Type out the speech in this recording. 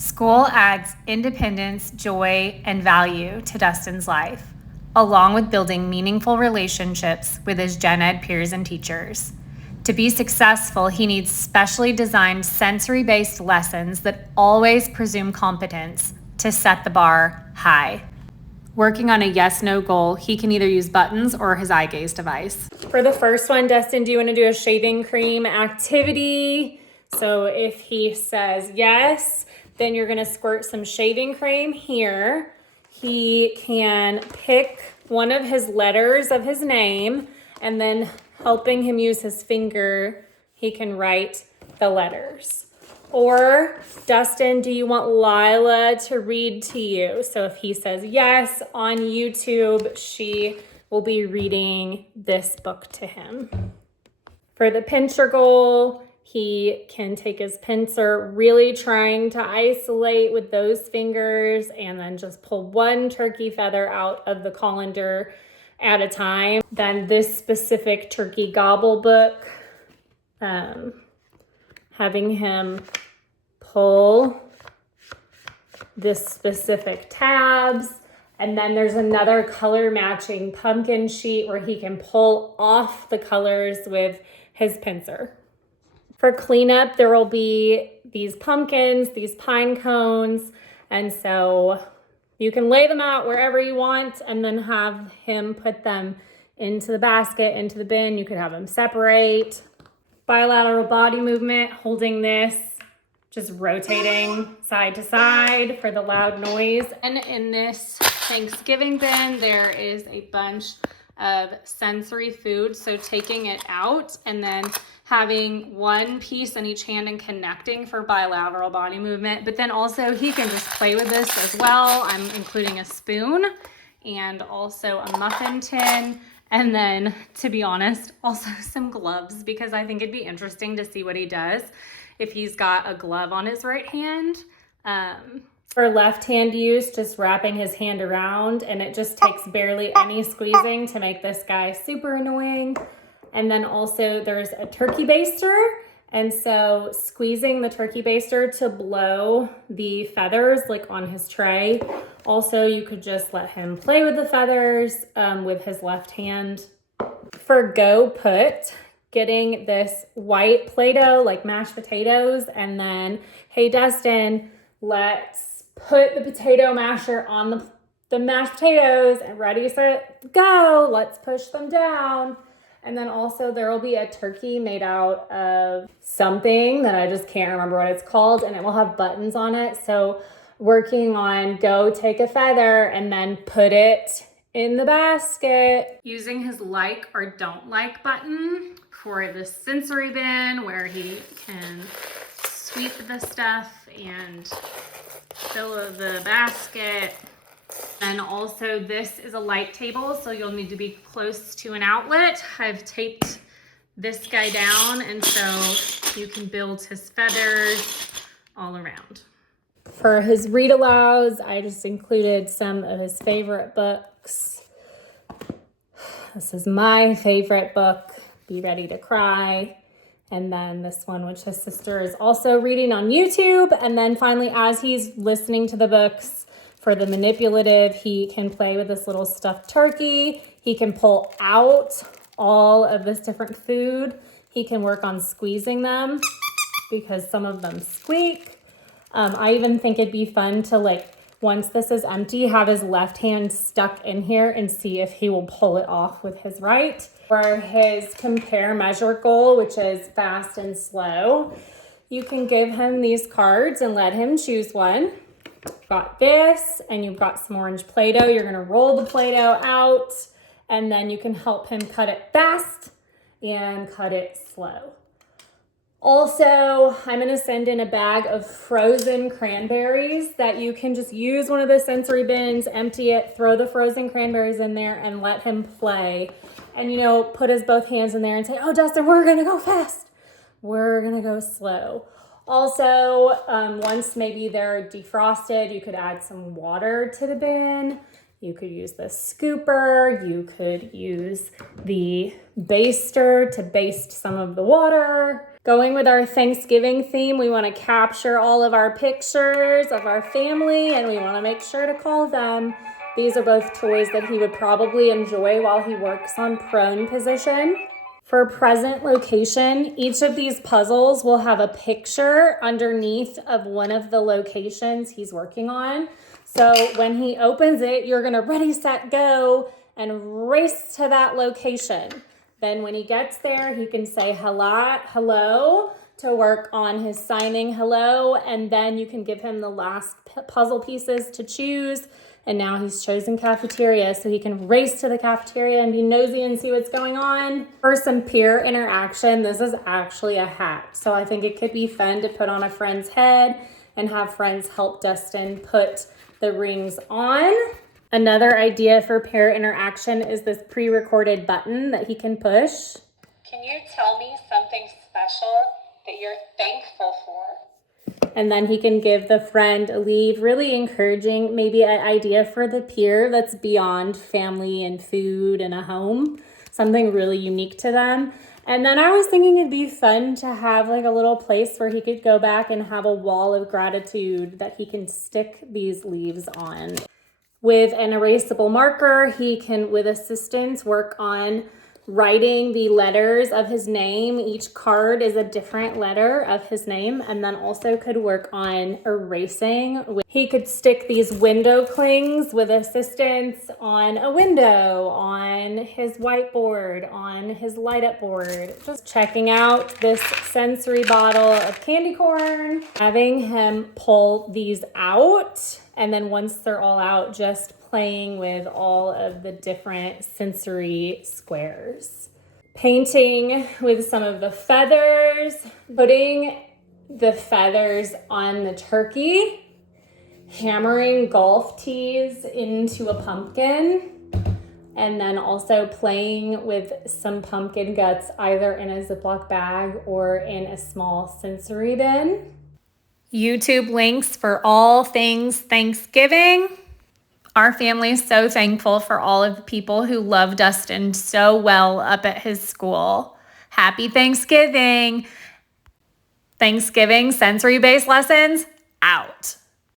School adds independence, joy, and value to Dustin's life, along with building meaningful relationships with his gen ed peers and teachers. To be successful, he needs specially designed sensory-based lessons that always presume competence to set the bar high. Working on a yes-no goal, he can either use buttons or his eye gaze device. For the first one, Dustin, do you want to do a shaving cream activity? So if he says yes, then you're gonna squirt some shaving cream here. He can pick one of his letters of his name, and then helping him use his finger, he can write the letters. Or Dustin, do you want Lila to read to you? So if he says yes on YouTube, she will be reading this book to him. For the pincher goal, he can take his pincer, really trying to isolate with those fingers, and then just pull one turkey feather out of the colander at a time. Then this specific turkey gobble book, having him pull this specific tabs. And then there's another color matching pumpkin sheet where he can pull off the colors with his pincer. For cleanup, there will be these pumpkins, these pine cones, and so you can lay them out wherever you want and then have him put them into the basket, into the bin. You could have them separate. Bilateral body movement, holding this, just rotating side to side for the loud noise. And in this Thanksgiving bin, there is a bunch of sensory food. So taking it out and then having one piece in each hand and connecting for bilateral body movement. But then also he can just play with this as well. I'm including a spoon and also a muffin tin. And then, to be honest, also some gloves, because I think it'd be interesting to see what he does if he's got a glove on his right hand. For left hand use, just wrapping his hand around, and it just takes barely any squeezing to make this guy super annoying. And then also there's a turkey baster. And so squeezing the turkey baster to blow the feathers like on his tray. Also, you could just let him play with the feathers with his left hand. For Go Put, getting this white Play-Doh like mashed potatoes, and then, hey Dustin, let's put the potato masher on the mashed potatoes and ready, set, go. Let's push them down. And then also there will be a turkey made out of something that I just can't remember what it's called, and it will have buttons on it. So working on go take a feather and then put it in the basket. Using his like or don't like button for the sensory bin where he can sweep the stuff and fill the basket. And also this is a light table, so you'll need to be close to an outlet. I've taped this guy down, and so you can build his feathers all around. For his read alouds, I just included some of his favorite books. This is my favorite book, Be Ready to Cry. And then this one, which his sister is also reading on YouTube. And then finally, as he's listening to the books, for the manipulative, he can play with this little stuffed turkey. He can pull out all of this different food. He can work on squeezing them because some of them squeak. I even think it'd be fun to, like, once this is empty, have his left hand stuck in here and see if he will pull it off with his right. For his compare measure goal, which is fast and slow, you can give him these cards and let him choose one. Got this, and you've got some orange Play-Doh. You're gonna roll the Play-Doh out, and then you can help him cut it fast and cut it slow. Also, I'm gonna send in a bag of frozen cranberries that you can just use one of the sensory bins, empty it, throw the frozen cranberries in there, and let him play. And, you know, put his both hands in there and say, oh, Dustin, we're gonna go fast. We're gonna go slow. Also, once maybe they're defrosted, you could add some water to the bin. You could use the scooper. You could use the baster to baste some of the water. Going with our Thanksgiving theme, we want to capture all of our pictures of our family, and we want to make sure to call them. These are both toys that he would probably enjoy while he works on prone position. For present location, each of these puzzles will have a picture underneath of one of the locations he's working on. So when he opens it, you're going to ready, set, go, and race to that location. Then when he gets there, he can say hello to work on his signing hello, and then you can give him the last puzzle pieces to choose. And now he's chosen cafeteria, so he can race to the cafeteria and be nosy and see what's going on. For some peer interaction, this is actually a hat. So I think it could be fun to put on a friend's head and have friends help Dustin put the rings on. Another idea for pair interaction is this pre-recorded button that he can push. Can you tell me something special that you're thankful for? And then he can give the friend a lead, really encouraging maybe an idea for the peer that's beyond family and food and a home, something really unique to them. And then I was thinking it'd be fun to have like a little place where he could go back and have a wall of gratitude that he can stick these leaves on. With an erasable marker, he can, with assistance, work on writing the letters of his name. Each card is a different letter of his name, and then also could work on erasing. He could stick these window clings with assistance on a window, on his whiteboard, on his light up board. Just checking out this sensory bottle of candy corn, having him pull these out, and then once they're all out, just playing with all of the different sensory squares. Painting with some of the feathers, putting the feathers on the turkey, hammering golf tees into a pumpkin, and then also playing with some pumpkin guts either in a Ziploc bag or in a small sensory bin. YouTube links for all things Thanksgiving. Our family is so thankful for all of the people who love Dustin so well up at his school. Happy Thanksgiving. Thanksgiving sensory-based lessons out.